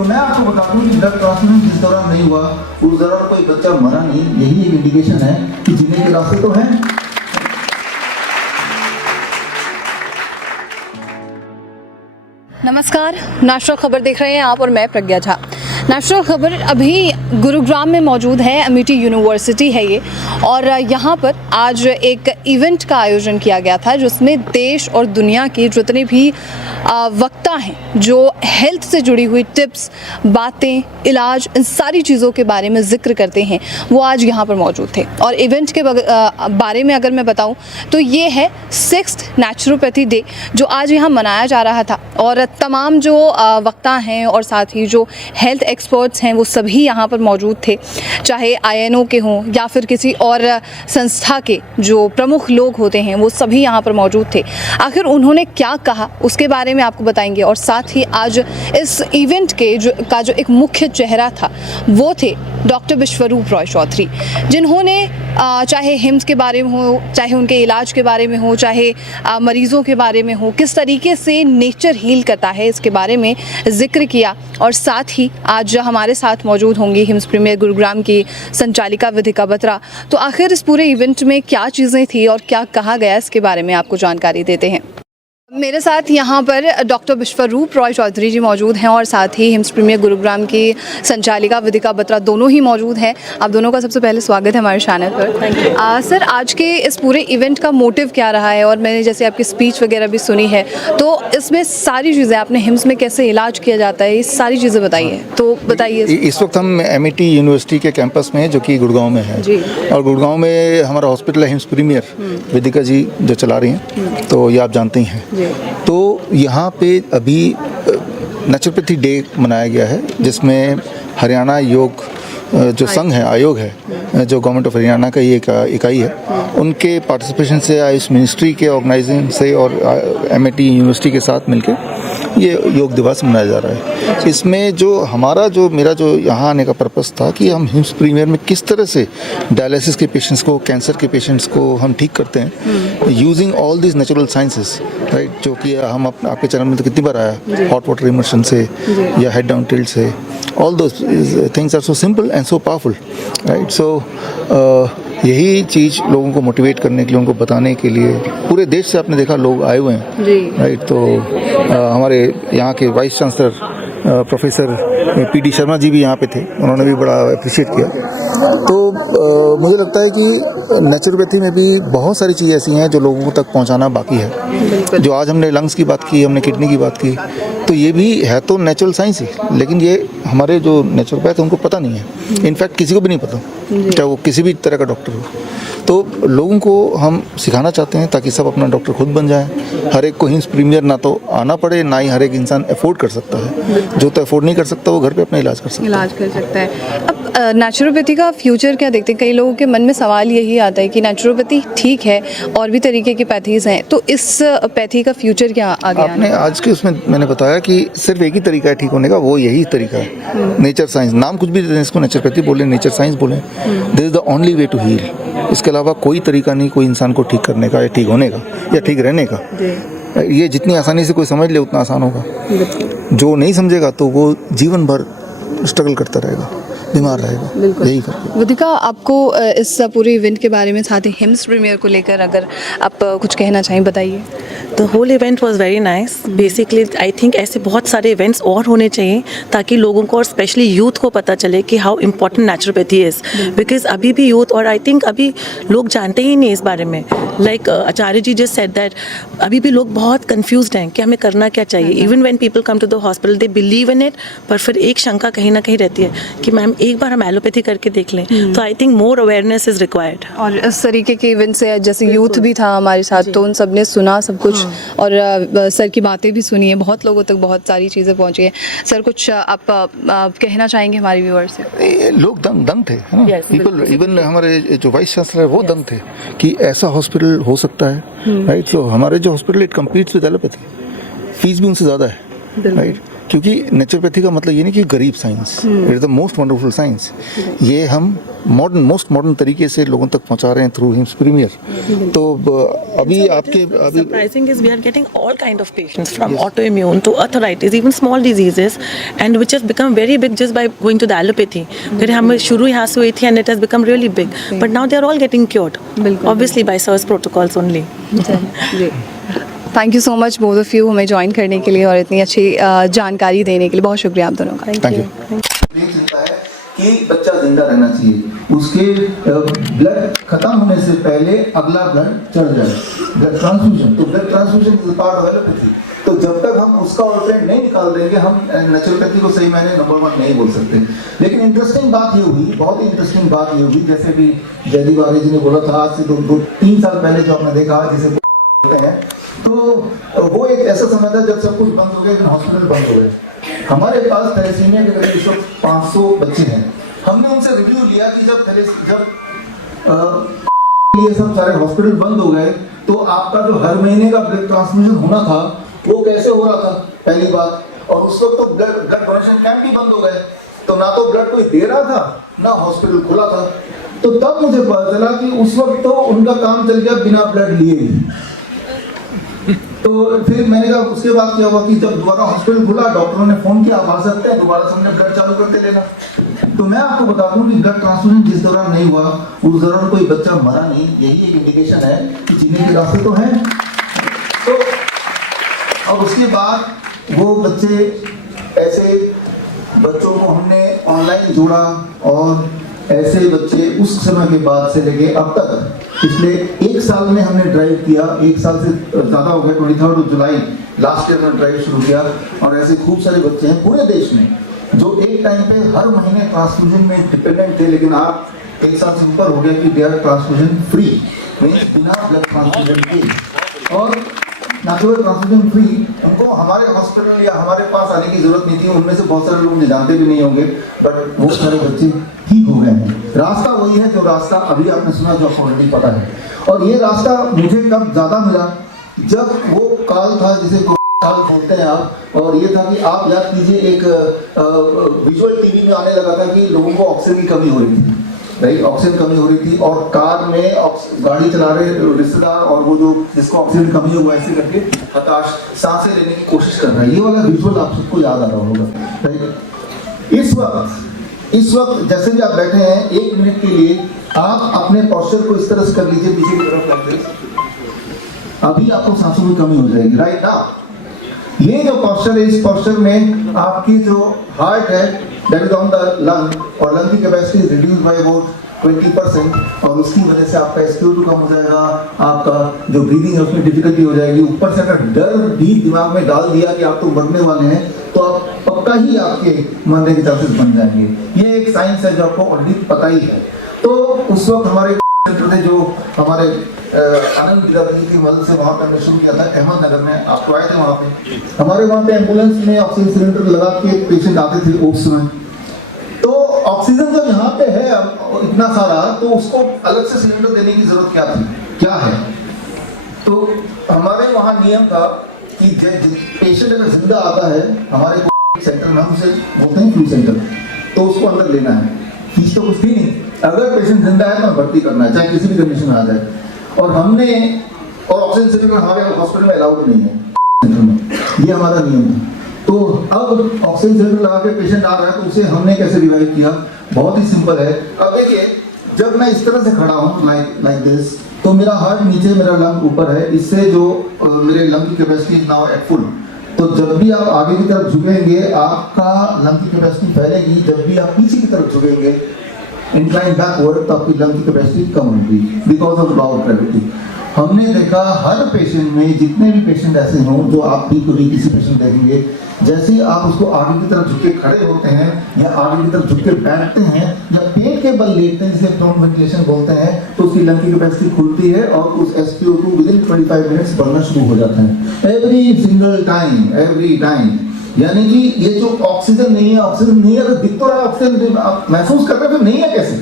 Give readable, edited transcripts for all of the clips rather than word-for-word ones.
तो मैं आपको बता दूं कि ब्लड ट्रांसफ्यूजन जिस दौरान नहीं हुआ उस दौरान कोई बच्चा मरा नहीं, यही एक इंडिकेशन है कि जीने के रास्ते तो हैं। नमस्कार, नेशनल खबर देख रहे हैं आप और मैं प्रज्ञा झा। नेशनल खबर अभी गुरुग्राम में मौजूद है, अमेठी यूनिवर्सिटी है ये, और यहाँ पर आज एक इवेंट का आयोजन किया गया था जिसमें देश और दुनिया के जितने भी वक्ता हैं जो हेल्थ से जुड़ी हुई टिप्स, बातें, इलाज, इन सारी चीज़ों के बारे में जिक्र करते हैं, वो आज यहाँ पर मौजूद थे। और इवेंट के बारे में अगर मैं बताऊँ तो ये है 6th नेचुरोपैथी डे जो आज यहाँ मनाया जा रहा था, और तमाम जो वक्ता हैं और साथ ही जो हेल्थ एक्सपर्ट्स हैं वो सभी यहाँ पर मौजूद थे, चाहे INO के हों या फिर किसी और संस्था के जो प्रमुख लोग होते हैं वो सभी यहाँ पर मौजूद थे। आखिर उन्होंने क्या कहा उसके बारे में आपको बताएंगे, और साथ ही आज इस इवेंट के जो एक मुख्य चेहरा था वो थे डॉक्टर विश्वरूप रॉय चौधरी, जिन्होंने चाहे हिम्स के बारे में हो, चाहे उनके इलाज के बारे में हो, चाहे मरीज़ों के बारे में हो, किस तरीके से नेचर हील करता है इसके बारे में जिक्र किया। और साथ ही आज हमारे साथ मौजूद होंगी हिम्स प्रीमियर गुरुग्राम की संचालिका विधिका बत्रा। तो आखिर इस पूरे इवेंट में क्या चीज़ें थी और क्या कहा गया इसके बारे में आपको जानकारी देते हैं। मेरे साथ यहाँ पर डॉक्टर विश्वरूप रॉय चौधरी जी मौजूद हैं और साथ ही हिम्स प्रीमियर गुरुग्राम की संचालिका विधिका बत्रा दोनों ही मौजूद हैं। आप दोनों का सबसे पहले स्वागत है हमारे चैनल पर। सर, आज के इस पूरे इवेंट का मोटिव क्या रहा है, और मैंने जैसे आपकी स्पीच वगैरह भी सुनी है तो इसमें सारी चीज़ें आपने हिम्स में कैसे इलाज किया जाता है, ये सारी चीज़ें बताइए, तो बताइए। इस वक्त हम अमेठी यूनिवर्सिटी के कैंपस में जो कि गुड़गांव में है, और गुड़गांव में हमारा हॉस्पिटल है हिम्स प्रीमियर, विधिका जी जो चला रही हैं, तो ये आप जानते ही हैं। तो यहाँ पे अभी नेचुरोपैथी डे मनाया गया है जिसमें हरियाणा योग जो संघ है, आयोग है, जो गवर्नमेंट ऑफ हरियाणा का ये इकाई है, उनके पार्टिसिपेशन से आयुष मिनिस्ट्री के ऑर्गेनाइजिंग से और अमेठी यूनिवर्सिटी के साथ मिलकर ये योग दिवस मनाया जा रहा है। इसमें जो मेरा जो यहाँ आने का पर्पस था कि हम हिम्स प्रीमियर में किस तरह से डायलिसिस के पेशेंट्स को, कैंसर के पेशेंट्स को हम ठीक करते हैं using all this natural sciences, right, जो कि हम आपके चैनल में तो कितनी बार आया, हॉट वाटर इमर्शन से या हेड डाउन टिल्ट से, all those things are so simple and so powerful, right. So यही चीज़ लोगों को मोटिवेट करने के लिए, उनको बताने के लिए पूरे देश से आपने देखा लोग आए हुए हैं, राइट। तो हमारे यहाँ के vice chancellor professor PD Sharma ji भी यहाँ पे थे, उन्होंने भी बड़ा अप्रिशिएट किया। तो मुझे लगता है कि नेचुरोपैथी में भी बहुत सारी चीज़ें ऐसी हैं जो लोगों तक पहुँचाना बाकी है। जो आज हमने लंग्स की बात की, हमने किडनी की बात की, तो ये भी है तो नेचुरल साइंस ही, लेकिन ये हमारे जो नेचुरोपैथ हैं उनको पता नहीं है, इनफैक्ट किसी को भी नहीं पता, चाहे वो किसी भी तरह का डॉक्टर हो। तो लोगों को हम सिखाना चाहते हैं ताकि सब अपना डॉक्टर खुद बन जाएं। हर एक को हिम्स प्रीमियर ना तो आना पड़े, ना ही हर एक इंसान अफोर्ड कर सकता है। जो तो अफोर्ड नहीं कर सकता वो घर पे अपना इलाज कर सकता है। अब नेचुरोपैथी का फ्यूचर क्या देखते हैं? कई लोगों के मन में सवाल यही आता है कि नेचुरोपैथी ठीक है, और भी तरीके की पैथीज हैं, तो इस पैथी का फ्यूचर क्या आगे? आपने आज के उसमें मैंने बताया कि सिर्फ एक ही तरीका है ठीक होने का, वो यही तरीका है, नेचर साइंस। नाम कुछ भी देते हैं इसको, नेचुरोपैथी बोले, नेचर साइंस बोले, this is the only way to heal. इसके अलावा कोई तरीका नहीं कोई इंसान को ठीक करने का या ठीक होने का या ठीक रहने का। ये जितनी आसानी से कोई समझ ले उतना आसान होगा, जो नहीं समझेगा तो वो जीवन भर स्ट्रगल करता रहेगा, बीमार रहेगा। यही करके विधिका, आपको इस पूरे इवेंट के बारे में, साथ ही हिम्स प्रीमियर को लेकर अगर आप कुछ कहना चाहें बताइए। The whole event was very nice. Basically, I think ऐसे बहुत सारे events और होने चाहिए ताकि लोगों को और स्पेशली यूथ को पता चले कि how important naturopathy is. Because अभी भी यूथ, और I think अभी लोग जानते ही नहीं इस बारे में। Like Acharya ji just said that अभी भी लोग बहुत confused हैं कि हमें करना क्या चाहिए। Even when people come to the hospital, they believe in it, पर फिर एक शंका कहीं ना कहीं रहती है कि मैम एक बार हम एलोपैथी करके देख लें। तो I think more awareness is required. और इस तरीके के इवेंट से जैसे यूथ भी था हमारे साथ, तो उन सब ने सुना सब कुछ, और सर की बातें भी सुनी है, बहुत लोगों तक बहुत सारी चीज़ें पहुंची है। सर, कुछ आप कहना चाहेंगे हमारे व्यूअर्स से? लोग दंग थे, पीपल, इवन हमारे जो वाइस चांसलर है वो दंग थे कि ऐसा हॉस्पिटल हो सकता है, राइट। सो हमारे जो hospital it competes with allopathy, fees भी उनसे ज़्यादा है, राइट। क्योंकि नेचुरोपैथी का मतलब ये नहीं कि गरीब science, it is the most wonderful science. ये हम मोस्ट मॉडर्न तरीके से लोगों तक पहुंचा रहे हैं थ्रू हिम्स प्रीमियर। तो अभी आपके अभी surprising is we are getting all kind of patients from autoimmune to arthritis, even small diseases, and which has become very big just by going to the allopathy. फिर हम शुरू यहाँ से हुई थी and it has become really big, but now they are all getting cured, obviously by service protocols only. जी, thank you so much both of you हमें join करने के लिए और इतनी अच्छी जानकारी देने के लिए। बहुत शुक्रिया आप दोनों का। Thank you. ये चिंता है कि बच्चा जिंदा रहना चाहिए, उसके ब्लड खत्म होने से पहले अगला ब्लड चढ़ जाए, ब्लड ट्रांसफ्यूजन। तो blood transfusion is part of allopathy. तो जब तक हम उसका ऑल्टरनेट नहीं निकाल देंगे, हम नेचुरोपैथी को सही मायने नंबर 1 नहीं बोल सकते। लेकिन इंटरेस्टिंग बात ये हुई, बहुत ही इंटरेस्टिंग बात ये हुई, जैसे भी जयदीप आर्य जी ने बोला था, आज से 2-3 साल पहले जो आपने देखा जिसे बोलते हैं, तो वो एक ऐसा समय था जब सब कुछ बंद हो गया, लेकिन हॉस्पिटल बंद हो गए। हमारे पास थैलेसीमिया के करीब 500 बच्चे हैं। हमने उनसे रिव्यू लिया कि जब ये सब सारे हॉस्पिटल बंद हो गए तो आपका जो हर महीने का ब्लड ट्रांसफ्यूजन होना था वो कैसे हो रहा था, पहली बात। और उस वक्त तो ब्लड डोनेशन कैंप भी बंद हो गए, तो ना तो ब्लड कोई दे रहा था ना हॉस्पिटल खुला था। तो तब मुझे पता चला कि उस वक्त तो उनका काम चल गया बिना ब्लड लिए ही। तो फिर मैंने कहा उसके बाद क्या हुआ कि जब दोबारा हॉस्पिटल खुला, डॉक्टरों ने फोन किया, आप आ सकते हैं, दोबारा से हमने ब्लड चालू करते लेना। तो मैं आपको बता दूं कि ब्लड ट्रांसफ्यूजन जिस दौरान नहीं हुआ उस दौरान कोई बच्चा मरा नहीं। यही एक इंडिकेशन है कि जीने के रास्ते तो हैं। तो और उसके बाद वो बच्चे, ऐसे बच्चों को हमने ऑनलाइन जोड़ा और ऐसे बच्चे उस समय के बाद से लेके अब तक पिछले 1 साल में हमने ड्राइव किया। 1 साल से ज़्यादा हो गया, 23 जुलाई लास्ट ईयर में ड्राइव शुरू किया। और ऐसे खूब सारे बच्चे हैं पूरे देश में जो एक टाइम पे हर महीने ट्रांसफ्यूजन में डिपेंडेंट थे, लेकिन आप 1 साल से ऊपर हो गया कि they are transfusion free, means बिना ब्लड ट्रांसफ्यूजन के। और ना केवल ट्रांसफ्यूजन फ्री, उनको हमारे हॉस्पिटल या हमारे पास आने की जरूरत नहीं थी। उनमें से बहुत सारे लोग मुझे जानते भी नहीं होंगे, बट वो सारे बच्चे ठीक हो गए हैं। रास्ता वही है जो रास्ता अभी आपने सुना, जो आपको ऑलरेडी पता है। और ये रास्ता मुझे कब ज्यादा मिला, जब वो काल था जिसे काल बोलते हैं आप, और ये था कि आप याद कीजिए एक विजुअल टीवी में आने लगा था कि लोगों को ऑक्सीजन की कमी हो रही थी, राइट, ऑक्सीजन कमी हो रही थी। और कार में गाड़ी चला रहे रिश्तेदार और वो जो जिसको ऑक्सीजन कमी हुआ ऐसे करके हताश सांसें लेने की कोशिश कर रहा है। ये वाला विजुअल आप सबको याद आ रहा होगा, राइट। इस वक्त जैसे भी आप बैठे हैं, 1 मिनट के लिए आप अपने पोस्चर को इस तरह से कर लीजिए, पीछे की तरफ रख दीजिए। अभी आपको सांसों की कमी हो जाएगी, राइट ना। ये जो पोस्चर है, इस पोस्चर में आपकी जो हार्ट है that is on the lung, और लंग की कैपेसिटी रिड्यूस बाय अबाउट 20%, और उसकी वजह से आपका SpO2 कम हो जाएगा, आपका जो ब्रीदिंग है उसमें डिफिकल्टी हो जाएगी। ऊपर से अगर डर भी दिमाग में डाल दिया कि आप तो मरने वाले हैं, तो आप पक्का ही आपके मरने के चांसेस बन जाएंगे। ये एक साइंस है जो आपको ऑलरेडी पता ही है। तो उस वक्त हमारे सेंटर थे, जो हमारे आनंद गिरावती की मदद से वहाँ पे हमने शुरू किया था अहमदनगर में। आपको आए थे वहाँ पे, हमारे वहाँ पे एम्बुलेंस में ऑक्सीजन सिलेंडर लगा के पेशेंट आते थे उस समय। तो ऑक्सीजन जब यहाँ पे है अब इतना सारा, तो उसको अलग से सिलेंडर देने की जरूरत क्या थी, क्या है। तो हमारे वहाँ नियम था कि पेशेंट अगर जिंदा आता है हमारे सेंटर में, हम उसे बोलते हैं फ्लू सेंटर, तो उसको अंदर लेना है। फीस तो कुछ भी नहीं, अगर पेशेंट जिंदा है तो भर्ती करना है, चाहे किसी भी कंडीशन में आ जाए। और ऑक्सीजन सिलेंडर हमारे हॉस्पिटल में अलाउड नहीं है सेंटर में, ये हमारा नियम है। तो अब ऑक्सीजन सिलेंडर लगा के पेशेंट आ रहा है, तो उसे हमने कैसे रिवाइव किया, बहुत ही सिंपल है। अब देखिए, जब मैं इस तरह से खड़ा हूँ लाइक दिस, तो मेरा हार्ट नीचे, मेरा लंग ऊपर है। इससे जो मेरे लंग की capacity is now at full. तो जब भी आप आगे की तरफ झुकेंगे, आपका लंग की कैपेसिटी फैलेगी। जब भी आप पीछे की तरफ झुकेंगे, इंक्लाइन बैकवर्ड, तो आपकी लंग की कैपेसिटी कम होगी because of law of gravity. हमने देखा हर पेशेंट में, जितने भी पेशेंट ऐसे हों, जो आप भी कभी किसी पेशेंट देखेंगे, जैसे ही आप उसको आगे की तरफ झुक के खड़े होते हैं या आगे की तरफ झुक के बैठते हैं या पेट के बल लेटते हैं, जिसे प्रोन वेंटिलेशन बोलते हैं, तो उसकी लंग की कैपेसिटी खुलती है और उस SpO2 विदिन 25 मिनट्स बढ़ना शुरू हो जाता है। Every single time, every time. यानी कि ये जो ऑक्सीजन नहीं है, अगर दिख तो रहा है ऑक्सीजन, आप महसूस कर रहे हैं, फिर नहीं है कैसे,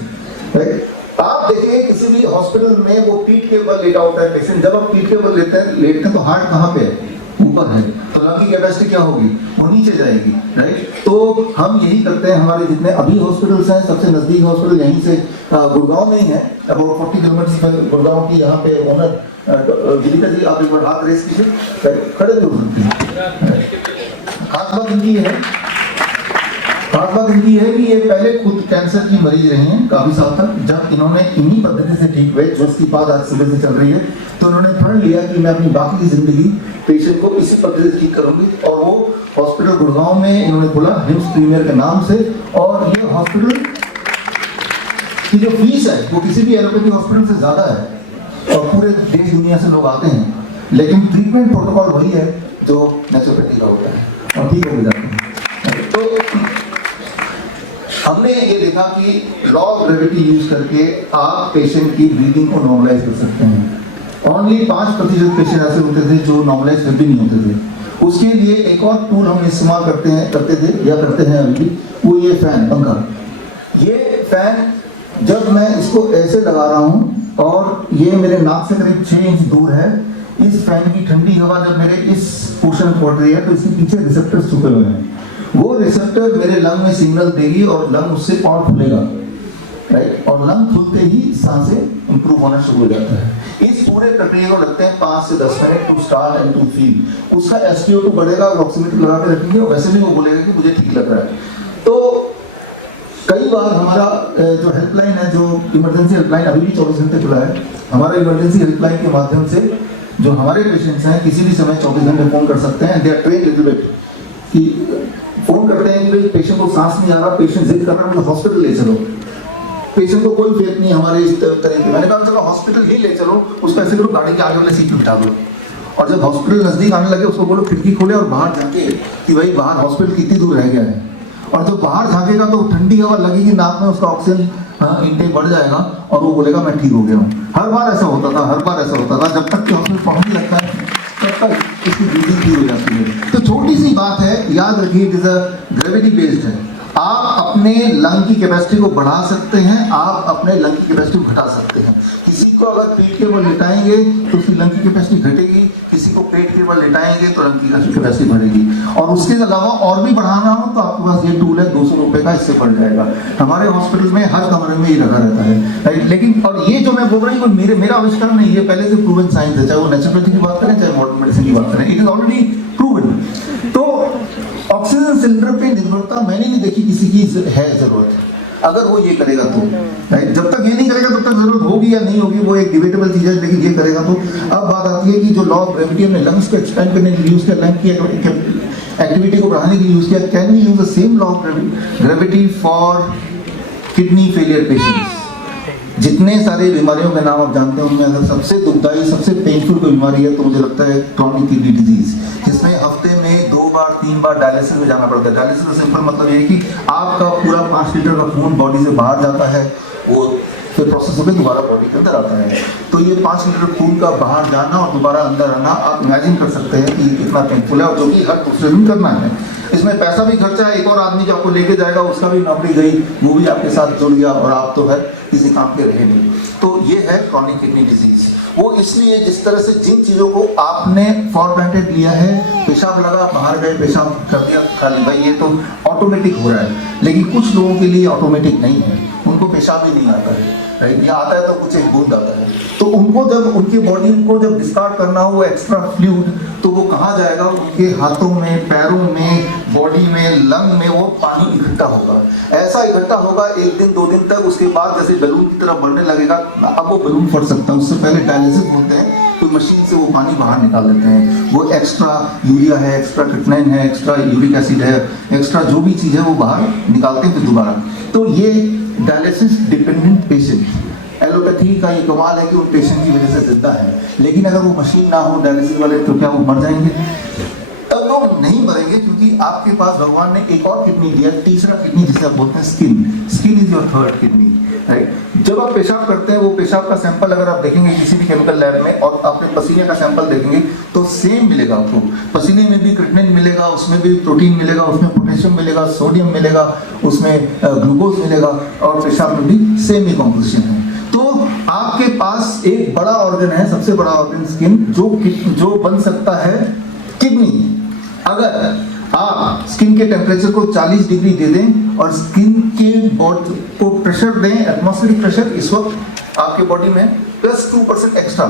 राइट। आप देखिए किसी भी हॉस्पिटल में वो पीठ के बल लेटा होता है पेशेंट। जब आप पीठ के बल लेटते हैं तो हार्ट कहाँ पे है, ऊपर है तो लंग की कैपेसिटी क्या होगी, वो नीचे जाएगी, राइट। तो हम यही करते हैं, हमारे जितने अभी हॉस्पिटल्स हैं, सबसे नजदीक हॉस्पिटल यहीं से गुड़गांव में ही है, अबाउट 40 किलोमीटर गुड़गांव की। यहाँ पे ओनर गिरिका जी, आप एक बार हाथ रेस कीजिए, खड़े हो सकते हैं। खास बात इनकी है, खास बात इनकी है कि ये पहले खुद कैंसर की मरीज रही हैं काफी साल तक। जब इन्होंने इन्हीं पद्धति से ठीक हुए, जो उसकी बात आज सुबह से चल रही है, तो उन्होंने प्रण लिया कि मैं अपनी बाकी की जिंदगी पेशेंट को इसी पद्धति से ठीक करूंगी। और वो हॉस्पिटल गुड़गांव में इन्होंने खोला, हिम्स प्रीमियर के नाम से। और ये हॉस्पिटल की जो फीस है वो किसी भी एलोपैथी हॉस्पिटल से ज्यादा है और पूरे देश दुनिया से लोग आते हैं, लेकिन ट्रीटमेंट प्रोटोकॉल वही है जो नेचुरोपैथी का होता है और ठीक हो जाते हैं। तो हमने ये देखा कि लॉ ऑफ ग्रेविटी यूज करके आप पेशेंट की ब्रीदिंग को नॉर्मलाइज कर सकते हैं। ओनली 5% पेशेंट ऐसे होते थे जो नॉर्मलाइज फिर भी नहीं होते थे। उसके लिए एक और टूल हम इस्तेमाल करते थे या करते हैं अभी, वो ये फैन, पंखा। ये फैन जब मैं इसको ऐसे लगा रहा हूँ और ये मेरे नाक से करीब 6 इंच दूर है, इस फैन की ठंडी हवा जब मेरे इस पोर्शन में पड़ रही है तो इसके पीछे रिसेप्टर्स छुपे हुए हैं। वो रिसेप्टर मेरे लंग में सिग्नल देगी और लंग उससे और खुलेगा, राइट। और लंग खुलते ही सांसें इंप्रूव होना शुरू हो जाता है। इस पूरे प्रक्रिया को लगते हैं 5 से 10 minute to start and to feel. उसका SpO2 बढ़ेगा, ऑक्सीमीटर लगा के रखेंगे और वैसे भी वो बोलेगा कि मुझे ठीक लग रहा है। तो कई बार हमारा जो हेल्पलाइन है, जो इमरजेंसी हेल्पलाइन अभी भी 24 घंटे खुला है, हमारा इमरजेंसी हेल्पलाइन के माध्यम से जो हमारे पेशेंट्स हैं किसी भी समय 24 घंटे फोन कर सकते हैं। They are trained little bit कि फोन करते हैं कि पेशेंट को सांस नहीं आ रहा, पेशेंट जिद कर रहा है, मुझे हॉस्पिटल ले चलो। पेशेंट को कोई फेथ नहीं हमारे इस तरीके। मैंने कहा चलो हॉस्पिटल ही ले चलो, उसको ऐसे करो गाड़ी के आगे वाले सीट पे बिठा दो और जब हॉस्पिटल नजदीक आने लगे उसको बोलो खिड़की खोले और बाहर झांके कि भाई बाहर हॉस्पिटल कितनी दूर रह गया है। और जब बाहर झांकेगा तो ठंडी हवा लगेगी नाक में, उसका ऑक्सीजन इंटेक बढ़ जाएगा और वो बोलेगा मैं ठीक हो गया हूँ। हर बार ऐसा होता था, हर बार ऐसा होता था। जब तक कि हॉस्पिटल पहुंचने लगता है तब तक इसकी ब्रीदिंग ठीक हो जाती है। तो छोटी सी बात है, याद रखिए, it is a gravity based है। आप अपने लंग की कैपेसिटी को बढ़ा सकते हैं, आप अपने लंग की कैपेसिटी को घटा सकते हैं। किसी को अगर पीठ के बल लिटाएंगे तो उसकी लंग की कैपेसिटी घटेगी, किसी को पेट के बल लिटाएंगे तो लंग की कैपेसिटी बढ़ेगी। और उसके अलावा और भी बढ़ाना हो तो आपके पास ये टूल है, 200 रुपए का, इससे बढ़ जाएगा। हमारे हॉस्पिटल में हर कमरे में ये लगा रहता है, राइट। लेकिन और ये जो मैं बोल रही हूँ मेरा आविष्कार नहीं, ये पहले से प्रूवन साइंस है, चाहे वो नेचुरोपैथी की बात करें चाहे मॉडर्न मेडिसिन की बात करें, इट इज ऑलरेडी प्रूवन। तो ऑक्सीजन सिलेंडर पे निर्भरता मैंने नहीं देखी किसी की है जरूरत, अगर वो ये करेगा तो, राइट। जब तक ये नहीं करेगा तब तक जरूरत होगी या नहीं होगी वो एक डिबेटेबल चीज है, लेकिन ये करेगा तो। अब बात आती है कि जो लॉ ऑफ ग्रेविटी हमने लंग्स को एक्सपेंड करने के लिए यूज किया, लंग की एक्टिविटी को बढ़ाने के लिए यूज किया, can we use the same law of gravity for kidney failure patients. जितने सारे बीमारियों के नाम आप जानते हैं उनमें अगर सबसे दुखदाई, सबसे पेनफुल कोई बीमारी है तो मुझे लगता है क्रॉनिक किडनी डिजीज, जिसमें हफ्ते में 2 बार 3 बार डायलिसिस में जाना पड़ता है। डायलिसिस का सिंपल मतलब ये है कि आपका पूरा 5 लीटर का खून बॉडी से बाहर जाता है, वो फिर प्रोसेस होकर दोबारा बॉडी के अंदर आता है। तो ये 5 लीटर खून का बाहर जाना और दोबारा अंदर आना, आप इमेजिन कर सकते हैं कि कितना पेनफुल है, और जो कि हर दूसरे दिन करना है। इसमें पैसा भी खर्चा है, एक और आदमी जो आपको लेके जाएगा उसका भी नौकरी गई, वो भी आपके साथ जुड़ गया और आप तो है किसी काम के रहे नहीं। तो ये है क्रॉनिक किडनी डिजीज। वो इसलिए जिस तरह से जिन चीजों को आपने फॉर ग्रांटेड लिया है, पेशाब लगा बाहर गए, पेशाब कर दिया खाली, भाई ये तो ऑटोमेटिक हो रहा है, लेकिन कुछ लोगों के लिए ऑटोमेटिक नहीं है, उनको पेशाब ही नहीं आता है, राइट। या आता है तो कुछ एक बूंद आता है, तो उनको जब उनकी बॉडी को जब डिस्कार्ड करना हो एक्स्ट्रा फ्लूइड, तो वो कहाँ जाएगा, उनके हाथों में, पैरों में, बॉडी में, लंग में वो पानी इकट्ठा होगा। ऐसा इकट्ठा होगा 1 दिन 2 दिन तक, उसके बाद जैसे बैलून की तरह बढ़ने लगेगा। अब वो बैलून फट सकता है, उससे पहले डायलिसिस होते हैं तो मशीन से वो पानी बाहर निकाल देते हैं। वो एक्स्ट्रा यूरिया है, एक्स्ट्रा क्रिएटिनिन है, एक्स्ट्रा यूरिक एसिड है, एक्स्ट्रा जो भी चीज़ है वो बाहर निकालते हैं फिर दोबारा। तो ये डायलिसिस डिपेंडेंट पेशेंट, एलोपैथी का ये कमाल है कि उन पेशेंट की वजह से जिंदा है। लेकिन अगर वो मशीन ना हो डायलिसिस वाले तो क्या वो मर जाएंगे? तब वो नहीं मरेंगे, क्योंकि आपके पास भगवान ने एक और किडनी दिया, तीसरा किडनी जिसे आप बोलते हैं skin. Skin is your third kidney, right. जब आप पेशाब करते हैं, वो पेशाब का सैंपल अगर आप देखेंगे किसी भी केमिकल लैब में और अपने पसीने का सैंपल देखेंगे तो सेम मिलेगा आपको। पसीने में भी क्रिएटिनिन मिलेगा, उसमें भी प्रोटीन मिलेगा, उसमें पोटेशियम मिलेगा, सोडियम मिलेगा, उसमें ग्लूकोज मिलेगा, और पेशाब में भी सेम ही कॉम्पोजिशन है। तो आपके पास एक बड़ा ऑर्गन है, सबसे बड़ा ऑर्गन स्किन, जो बन सकता है किडनी, अगर आप स्किन के टेम्परेचर को 40 डिग्री दे दें और स्किन के बॉडी को प्रेशर दें, एटमॉस्फेरिक प्रेशर इस वक्त आपके बॉडी में plus 2% extra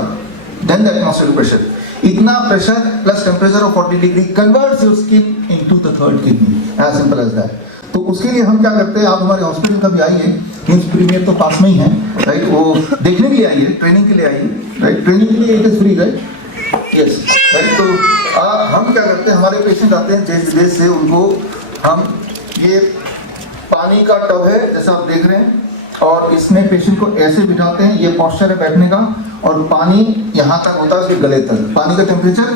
than the atmospheric pressure, इतना pressure plus temperature of 40 degree converts your skin into the third kidney, as simple as that. तो उसके लिए हम क्या करते हैं, आप हमारे हॉस्पिटल कभी आइए, हिम्स प्रीमियर तो पास में ही है, राइट, वो देखने के लिए आइए, ट्रेनिंग के लिए आइए, राइट, ट्रेनिंग के लिए it is free, right, yes, right. तो हम क्या करते हैं, हमारे पेशेंट आते हैं देश विदेश से, उनको हम ये पानी का टब है जैसा आप देख रहे हैं, और इसमें पेशेंट को ऐसे बिठाते हैं, ये पोस्चर है बैठने का, और पानी यहाँ तक होता है उसके गले तक, पानी का टेम्परेचर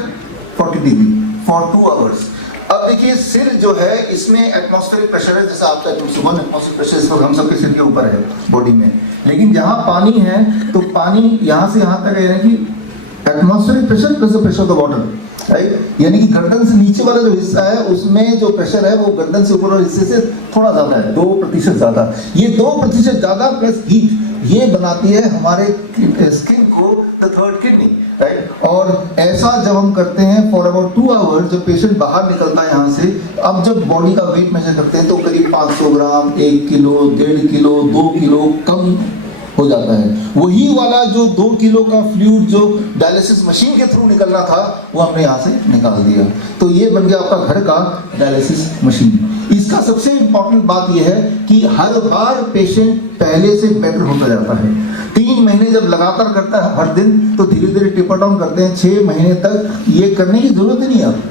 40 डिग्री फॉर 2 आवर्स। अब देखिए सिर जो है इसमें एटमॉस्फेरिक प्रेशर है, जैसा आपका सुबह एटमॉस्फेरिक प्रेशर इस वक्त हम सबके सिर के ऊपर है बॉडी में, लेकिन जहाँ पानी है तो पानी यहाँ से यहाँ तक है, यानी कि atmospheric pressure plus the pressure of the water, right, यानी कि गर्दन से नीचे वाला जो हिस्सा है उसमें जो प्रेशर है वो गर्दन से ऊपर वाले हिस्से से थोड़ा ज्यादा है, 2% ज्यादा। ये 2% ज्यादा प्लस हीट ये बनाती है हमारे स्किन को द थर्ड किडनी, राइट। और ऐसा जब हम करते हैं फॉर अबाउट 2 आवर्स, जब पेशेंट बाहर निकलता है यहाँ से, अब जब बॉडी का वेट मेजर करते हैं तो करीब 500 ग्राम, 1 किलो, 1.5 किलो, 2 किलो कम हो जाता है। वही वाला जो 2 किलो का फ्लूइड जो डायलिसिस मशीन के थ्रू निकलना था वो हमने यहाँ से निकाल दिया, तो ये बन गया आपका घर का डायलिसिस मशीन। इसका सबसे इम्पोर्टेंट बात यह है कि हर बार पेशेंट पहले से बेटर होता जाता है। 3 महीने जब लगातार करता है हर दिन, तो धीरे धीरे टिपर डाउन करते हैं, 6 महीने तक ये करने की जरूरत ही नहीं है अब,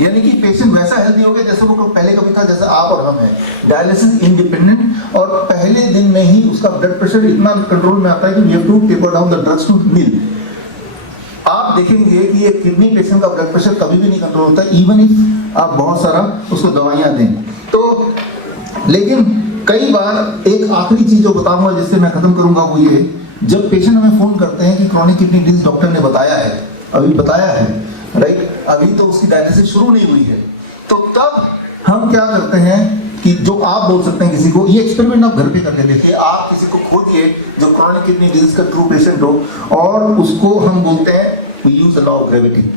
यानी कि पेशेंट वैसा हेल्दी हो गया जैसे वो पहले कभी था, जैसे आप और हम हैं, डायलिसिस इंडिपेंडेंट, और पहले दिन में ही उसका ब्लड प्रेशर इतना कंट्रोल में आता है कि we have to taper down the drugs to nil. आप देखेंगे कि ये किडनी पेशेंट का ब्लड प्रेशर कभी भी नहीं कंट्रोल होता, इवन इफ आप बहुत सारा उसको दवाइयां दें तो। लेकिन कई बार एक आखिरी चीज जो बताऊंगा जिससे मैं खत्म करूंगा वो ये, जब पेशेंट हमें फोन करते हैं कि क्रॉनिक किडनी डिजीज डॉक्टर ने बताया है, अभी बताया है, राइट, अभी तो उसकी डायलिसिस शुरू नहीं हुई है, तो तब हम क्या करते हैं कि जो आप बोल सकते हैं किसी को, ये एक्सपेरिमेंट आप घर पे करके देखिए, आप किसी को खोजिए जो क्रॉनिक किडनी डिजीज का ट्रू पेशेंट हो, और उसको हम बोलते हैं we use the law of gravity.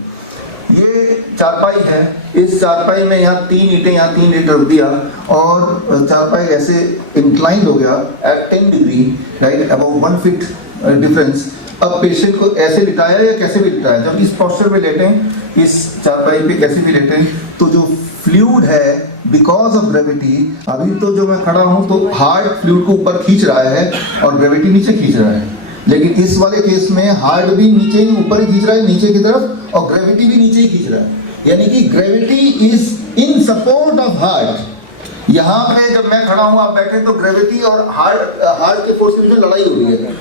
ये चारपाई है, इस चारपाई में यहाँ 3 ईंटें, यहाँ 3 ईंट रख दिया, और चारपाई ऐसे इंक्लाइन हो गया at 10 degree, right, about 1 feet difference. अब पेशेंट को ऐसे लिटाया या कैसे भी लिटाया, जब इस पोस्चर में लेटें, इस चारपाई पे कैसे भी लेटें, तो जो फ्लूइड है बिकॉज ऑफ ग्रेविटी, अभी तो जो मैं खड़ा हूं तो हार्ट फ्लूइड को ऊपर खींच रहा है और ग्रेविटी नीचे खींच रहा है, लेकिन इस वाले केस में हार्ट भी नीचे ही ऊपर ही खींच रहा है नीचे की तरफ, और ग्रेविटी भी नीचे ही खींच रहा है, यानी कि gravity is in support of heart. यहाँ पे जब मैं खड़ा हूँ आप बैठे तो ग्रेविटी और हार्ट के फोर्स के बीच में लड़ाई हो रही है,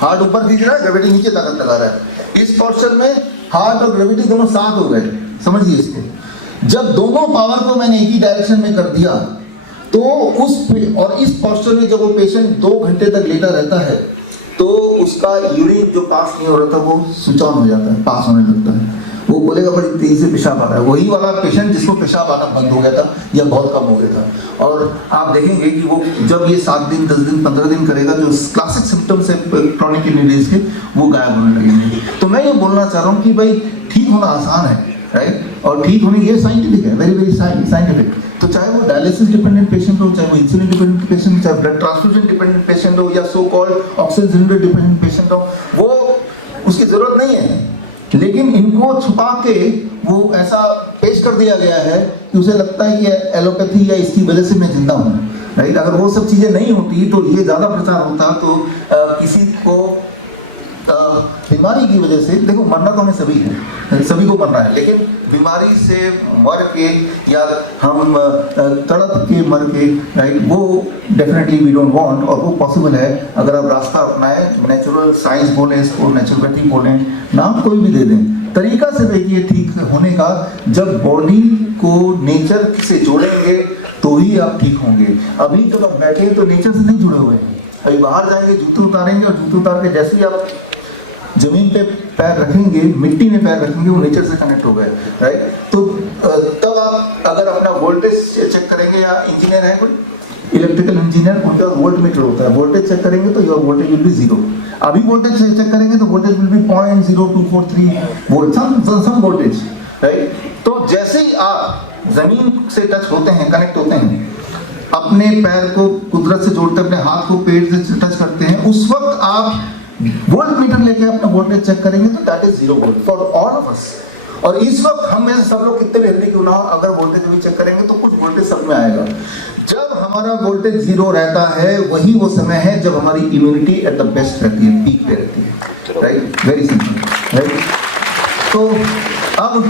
हार्ट ऊपर खींच रहा है, ग्रेविटी नीचे ताकत लगा रहा है। इस पोर्शन में हार्ट और ग्रेविटी दोनों साथ हो गए, समझिए इसको। जब दोनों पावर को मैंने एक ही डायरेक्शन में कर दिया तो और इस पोस्चर में जब वो पेशेंट 2 घंटे तक लेटा रहता है तो उसका यूरिन जो पास नहीं हो रहा था वो स्विच ऑन हो जाता है, पास होने लगता है, वो बोलेगा बड़ी तेजी से पेशाब आ रहा है। वही वाला पेशेंट जिसको पेशाब आना बंद हो गया था या बहुत कम हो गया था, और आप देखेंगे कि वो जब ये 7 दिन 10 दिन 15 दिन करेगा, जो क्लासिक सिम्टम्स है क्रॉनिक किडनी डिजीज के वो गायब होने लगेंगे। तो मैं ये बोलना चाह रहा हूँ कि भाई ठीक होना आसान है, राइट, और ठीक होने ये साइंटिफिक है, वेरी वेरी साइंटिफिक। तो चाहे वो डायलिसिस डिपेंडेंट पेशेंट हो, चाहे वो इंसुलिन डिपेंडेंट पेशेंट, चाहे ब्लड ट्रांसफ्यूजन डिपेंडेंट पेशेंट हो, या so called oxygen cylinder dependent patient हो, वो उसकी जरूरत नहीं है, लेकिन इनको छुपा के वो ऐसा पेश कर दिया गया है कि उसे लगता है कि एलोपैथी या इसकी वजह से मैं जिंदा हूँ, राइट। अगर वो सब चीजें नहीं होती तो ये ज्यादा प्रचार होता, तो किसी को बीमारी की वजह से, देखो मरना तो हमें सभी को मरना है, लेकिन बीमारी से मर के या हम तड़प के मर के, राइट, वो डेफिनेटली वी डोंट वांट, और वो पॉसिबल है अगर आप रास्ता अपनाएं, नेचुरल साइंस बोलें इसको, नेचुरोपैथी बोलें, नाम कोई भी दे दें, तरीका से देखिए ठीक होने का। जब बॉडी को नेचर से जोड़ेंगे तो ही आप ठीक होंगे। अभी जब आप बैठे तो नेचर से नहीं जुड़े हुए हैं, अभी बाहर जाएंगे जूते उतारेंगे, और जूते उतार के जैसे ही आप जमीन पे पैर रखेंगे, मिट्टी में पैर रखेंगे, वो नेचर से कनेक्ट हो गए, राइट। तो तब आप अगर अपना वोल्टेज चेक करेंगे, या इंजीनियर है कोई इलेक्ट्रिकल इंजीनियर, उनका वोल्ट मीटर होता है, वोल्टेज चेक करेंगे तो योर वोल्टेज विल बी 0। अभी वोल्टेज चेक करेंगे तो voltage will be 0.0243 volt, some voltage, right. तो जैसे ही आप जमीन से टच होते हैं, कनेक्ट होते हैं, अपने पैर को कुदरत से जोड़ते हैं, अपने हाथ को पेट से टच करते हैं, उस वक्त आप वोल्ट मीटर लेके अपना वोल्टेज चेक करेंगे तो that is 0 volt for all of us. और इस वक्त हम में से सब लोग कितने भी हेल्दी क्यों ना हो, अगर वोल्टेज भी चेक करेंगे तो कुछ वोल्टेज सब में आएगा। जब हमारा वोल्टेज 0 रहता है वही वो समय है जब हमारी इम्यूनिटी एट द बेस्ट रहती है, पीक पे रहती है, राइट। Very simple, right. तो अब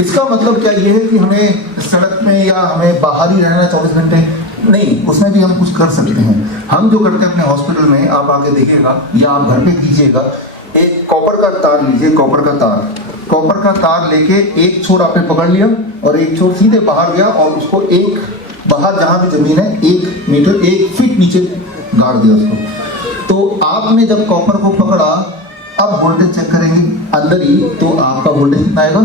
इसका मतलब क्या ये है कि हमें सड़क में या हमें बाहर ही रहना 24 घंटे नहीं, उसमें भी हम कुछ कर सकते हैं। हम जो करते हैं अपने हॉस्पिटल में, आप आगे देखिएगा या आप घर पे कीजिएगा, एक कॉपर का तार लीजिए, कॉपर का तार लेके एक छोर आपने पकड़ लिया और एक छोर सीधे बाहर गया और उसको एक बाहर जहां भी जमीन है 1 मीटर 1 फीट नीचे गाड़ दिया उसको। तो आपने जब कॉपर को पकड़ा, अब वोल्टेज चेक करेंगे अंदर ही, तो आपका वोल्टेज कितना आएगा?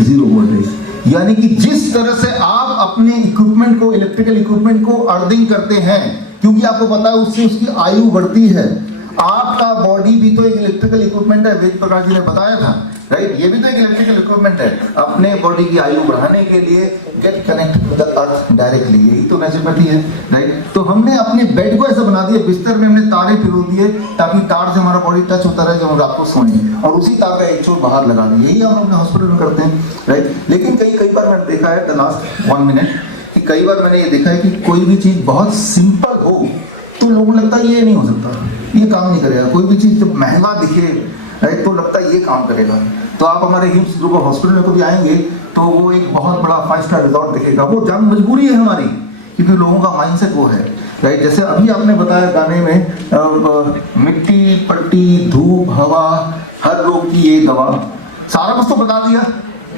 0 वोल्टेज। यानी कि जिस तरह से आप अपने इक्विपमेंट को, इलेक्ट्रिकल इक्विपमेंट को अर्थिंग करते हैं, क्योंकि आपको पता है उससे उसकी आयु बढ़ती है। आपका बॉडी भी तो एक इलेक्ट्रिकल इक्विपमेंट है, वेद प्रकाश जी ने बताया था, राइट। ये भी तो एक इलेक्ट्रिकल इक्विपमेंट है। अपने बॉडी की आयु बढ़ाने के लिए get connect with the earth directly, यही तो नेचुरोपैथी है, राइट। तो हमने अपने बेड को ऐसा बना दिया, बिस्तर में हमने तारे पिरो दिए ताकि तार से हमारा बॉडी टच होता रहे जब हम रात को सोएं, और उसी तार का एक छोर बाहर लगा दिया। यही हम अपने हॉस्पिटल में करते हैं, राइट। लेकिन कई बार मैंने देखा है, द लास्ट 1 मिनट, कि कई बार मैंने ये देखा है कि कोई भी चीज बहुत सिंपल हो तो लोगों को लगता है ये नहीं हो सकता, ये काम नहीं करेगा। कोई भी चीज जब महंगा दिखे, राइट, तो लगता है ये काम करेगा। तो आप हमारे हिम्स ग्रुप ऑफ हॉस्पिटल में कभी आएंगे तो वो एक बहुत बड़ा 5 स्टार रिजॉर्ट दिखेगा। वो जान मजबूरी है हमारी, क्योंकि लोगों का माइंडसेट वो है, राइट। जैसे अभी आपने बताया गाने में मिट्टी, पट्टी, धूप, हवा, हर रोग की ये दवा, सारा कुछ तो बता दिया,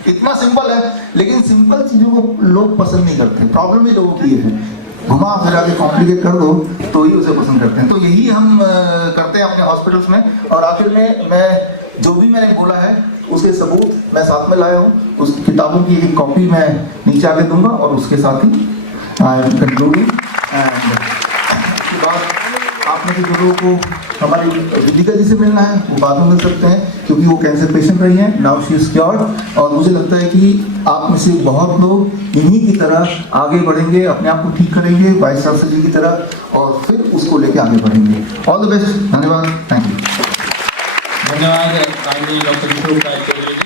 इतना सिंपल है। लेकिन सिंपल चीजों को लोग पसंद नहीं करते, प्रॉब्लम ही लोगों की ये है। घुमा फिरा के कॉम्प्लिकेट कर दो तो ही उसे पसंद करते हैं। तो यही हम करते हैं अपने हॉस्पिटल्स में। और आखिर में मैं जो भी मैंने बोला है उसके सबूत मैं साथ में लाया हूँ। उस किताबों की एक कॉपी मैं नीचे आके दूंगा और उसके साथ ही कंक्लूडिंग एंड उसके बाद आप में से जो लोगों को हमारी विदिका जी से मिलना है वो बाद में मिल सकते हैं, क्योंकि वो कैंसर पेशेंट रही हैं, नाउ शी इज क्योर्ड। और मुझे लगता है कि आप में से बहुत लोग इन्हीं की तरह आगे बढ़ेंगे, अपने आप को ठीक करेंगे वाइस चांसलर जी की तरह, और फिर उसको लेके आगे बढ़ेंगे। ऑल द बेस्ट, धन्यवाद, थैंक यू। धन्यवाद डॉक्टर किशोर साहब के लिए।